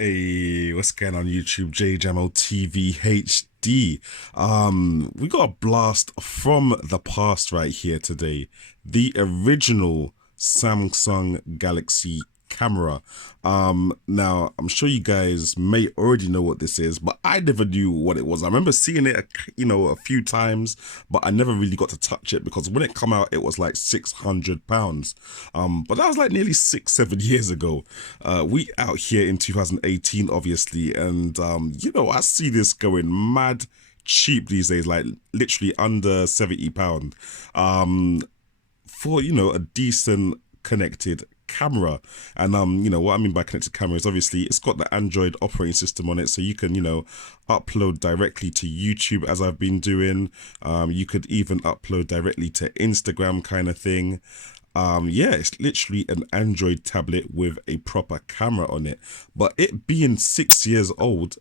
Hey, what's going on YouTube? Jamo TV HD. We got a blast from the past right here today. The original Samsung Galaxy camera. Now I'm sure you guys may already know what this is, but I never knew what it was. I remember seeing it, a few times, but I never really got to touch it because when it come out, it was like £600. But that was like nearly 6-7 years ago. We out here in 2018, obviously, and I see this going mad cheap these days, like literally under £70 for a decent connected camera. And what I mean by connected camera is obviously it's got the Android operating system on it, so you can upload directly to YouTube, as I've been doing. You could even upload directly to Instagram, kind of thing. Yeah, it's literally an Android tablet with a proper camera on it. But it being 6 years old,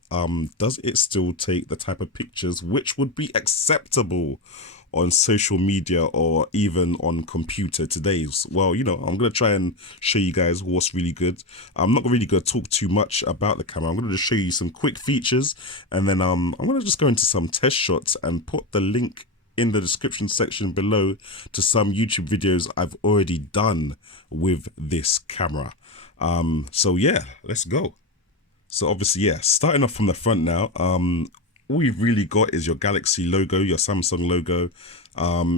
does it still take the type of pictures which would be acceptable on social media or even on computer today? Well, I'm going to try and show you guys what's really good. I'm not really going to talk too much about the camera. I'm going to just show you some quick features, and then I'm going to just go into some test shots and put the link in the description section below to some YouTube videos I've already done with this camera. So yeah, let's go. So obviously, yeah, starting off from the front now, all you've really got is your Galaxy logo, your Samsung logo,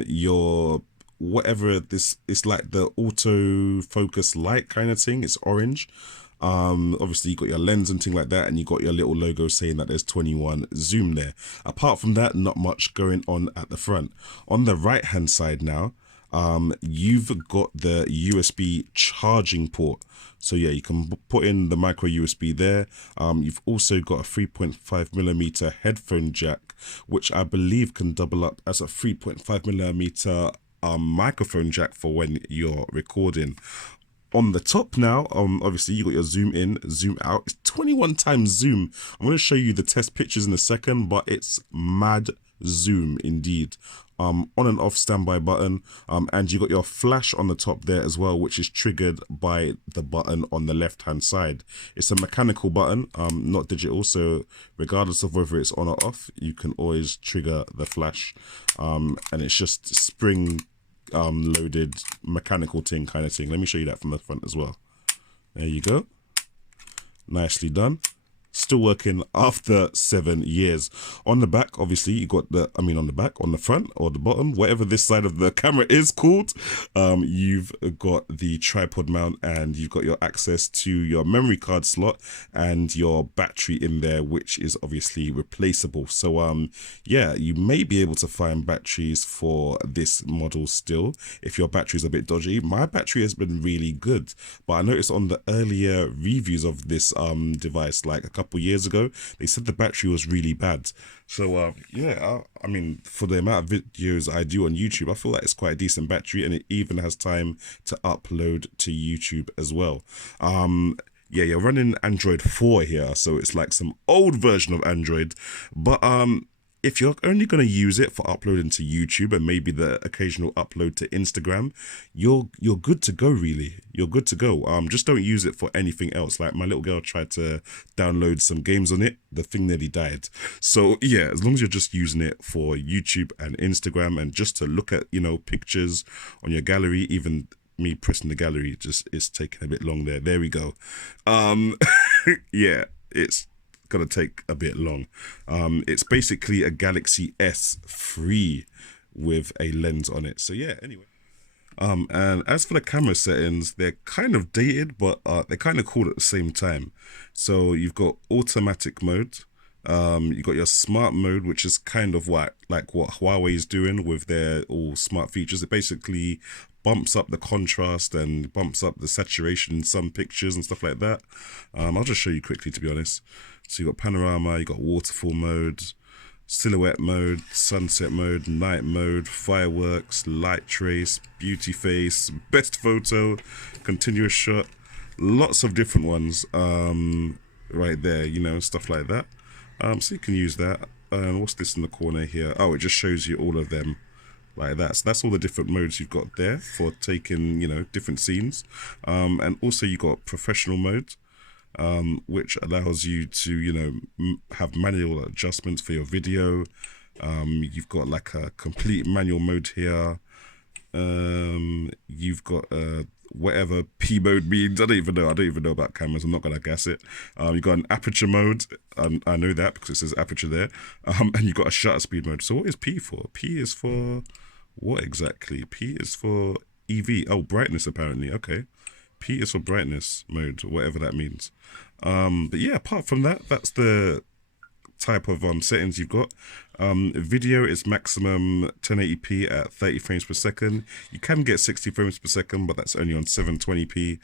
your whatever this, it's like the auto focus light kind of thing. It's orange. Obviously you got your lens and thing like that, and you got your little logo saying that there's 21 zoom there. Apart from that, not much going on at the front. On the right hand side now, you've got the USB charging port. So yeah, you can put in the micro USB there. You've also got a 3.5mm headphone jack, which I believe can double up as a 3.5mm microphone jack for when you're recording. On the top now, obviously you got your zoom in, zoom out. It's 21 times zoom. I'm going to show you the test pictures in a second, but it's mad zoom indeed. On and off standby button, and you got your flash on the top there as well, which is triggered by the button on the left hand side. It's a mechanical button, not digital, so regardless of whether it's on or off, you can always trigger the flash. And it's just spring loaded mechanical thing kind of thing. Let me show you that from the front as well. There you go, nicely done. Still working after 7 years. On the back, obviously, you got the, on the back, on the front or the bottom, whatever this side of the camera is called, you've got the tripod mount, and you've got your access to your memory card slot and your battery in there, which is obviously replaceable. So yeah, you may be able to find batteries for this model still if your battery is a bit dodgy. My battery has been really good, but I noticed on the earlier reviews of this device, like a couple years ago, they said the battery was really bad. So yeah, for the amount of videos I do on YouTube, I feel like it's quite a decent battery, and it even has time to upload to YouTube as well. Yeah, you're running Android 4 here, so it's like some old version of Android, but if you're only going to use it for uploading to YouTube and maybe the occasional upload to Instagram, you're good to go, really. You're good to go. Just don't use it for anything else. Like my little girl tried to download some games on it, the thing nearly died. So yeah, as long as you're just using it for YouTube and Instagram and just to look at, pictures on your gallery, even me pressing the gallery just is taking a bit long there. There we go. Yeah, it's gonna take a bit long. It's basically a Galaxy S3 with a lens on it. So yeah, anyway. And as for the camera settings, they're kind of dated, but they're kind of cool at the same time. So you've got automatic mode. You got your smart mode, which is kind of like what Huawei is doing with their all smart features. It basically bumps up the contrast and bumps up the saturation in some pictures and stuff like that. I'll just show you quickly, to be honest. So you got panorama, you got waterfall mode, silhouette mode, sunset mode, night mode, fireworks, light trace, beauty face, best photo, continuous shot, lots of different ones right there, stuff like that. So you can use that. What's this in the corner here? Oh, it just shows you all of them like that. So that's all the different modes you've got there for taking, different scenes. And also you got professional mode. which allows you to, you know, have manual adjustments for your video. You've got like a complete manual mode here. You've got whatever P mode means. I don't even know about cameras. I'm not gonna guess it. You got an aperture mode. I know that because it says aperture there. And you got a shutter speed mode. So what is P for? P is for what exactly? P is for EV. Oh, brightness apparently. Okay. P is for brightness mode, whatever that means. But yeah, apart from that, that's the type of settings you've got. Video is maximum 1080p at 30 frames per second. You can get 60 frames per second, but that's only on 720p.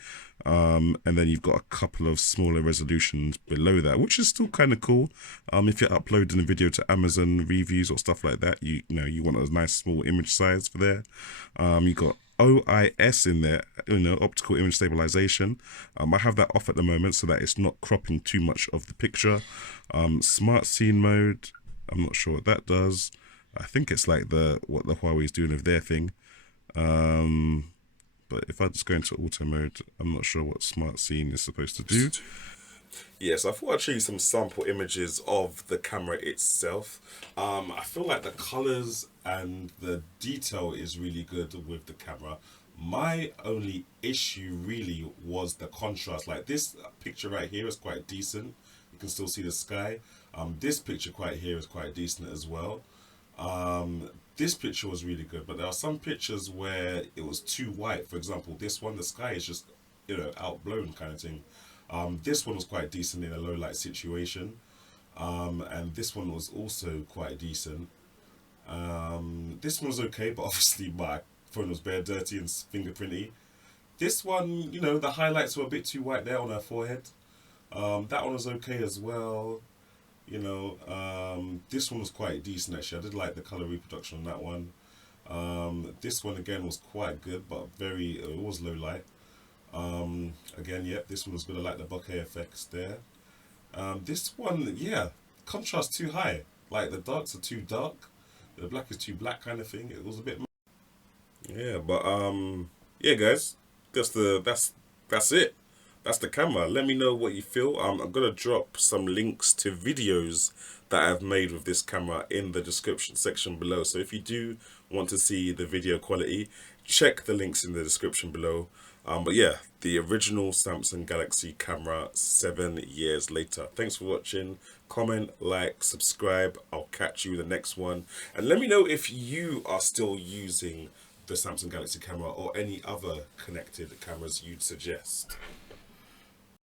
And then you've got a couple of smaller resolutions below that, which is still kind of cool. If you're uploading a video to Amazon reviews or stuff like that, you know you want a nice small image size for there. You got OIS in there, you know, optical image stabilization. I have that off at the moment so that it's not cropping too much of the picture. Smart scene mode, I'm not sure what that does. I think it's like what the Huawei's doing with their thing. But if I just go into auto mode, I'm not sure what smart scene is supposed to do. Yes, I thought I'd show you some sample images of the camera itself. I feel like the colors and the detail is really good with the camera. My only issue really was the contrast. Like this picture right here is quite decent. You can still see the sky. This picture quite here is quite decent as well. This picture was really good, but there are some pictures where it was too white. For example, this one, the sky is just, you know, outblown kind of thing. This one was quite decent in a low light situation, and this one was also quite decent. This one was okay, but obviously my phone was bare dirty and fingerprinty. This one, you know, the highlights were a bit too white there on her forehead. That one was okay as well. You know, this one was quite decent actually. I did like the color reproduction on that one. This one again was quite good, but it was low light. Again, yep, this one was good. I like the bokeh effects there. This one, yeah, contrast too high. Like the darks are too dark, the black is too black kind of thing. It was a bit. Yeah, but yeah, guys, that's it. That's the camera. Let me know what you feel. I'm gonna drop some links to videos that I've made with this camera in the description section below. So if you do want to see the video quality, check the links in the description below. But yeah, the original Samsung Galaxy camera 7 years later. Thanks for watching. Comment, like, subscribe. I'll catch you in the next one. And let me know if you are still using the Samsung Galaxy camera or any other connected cameras you'd suggest.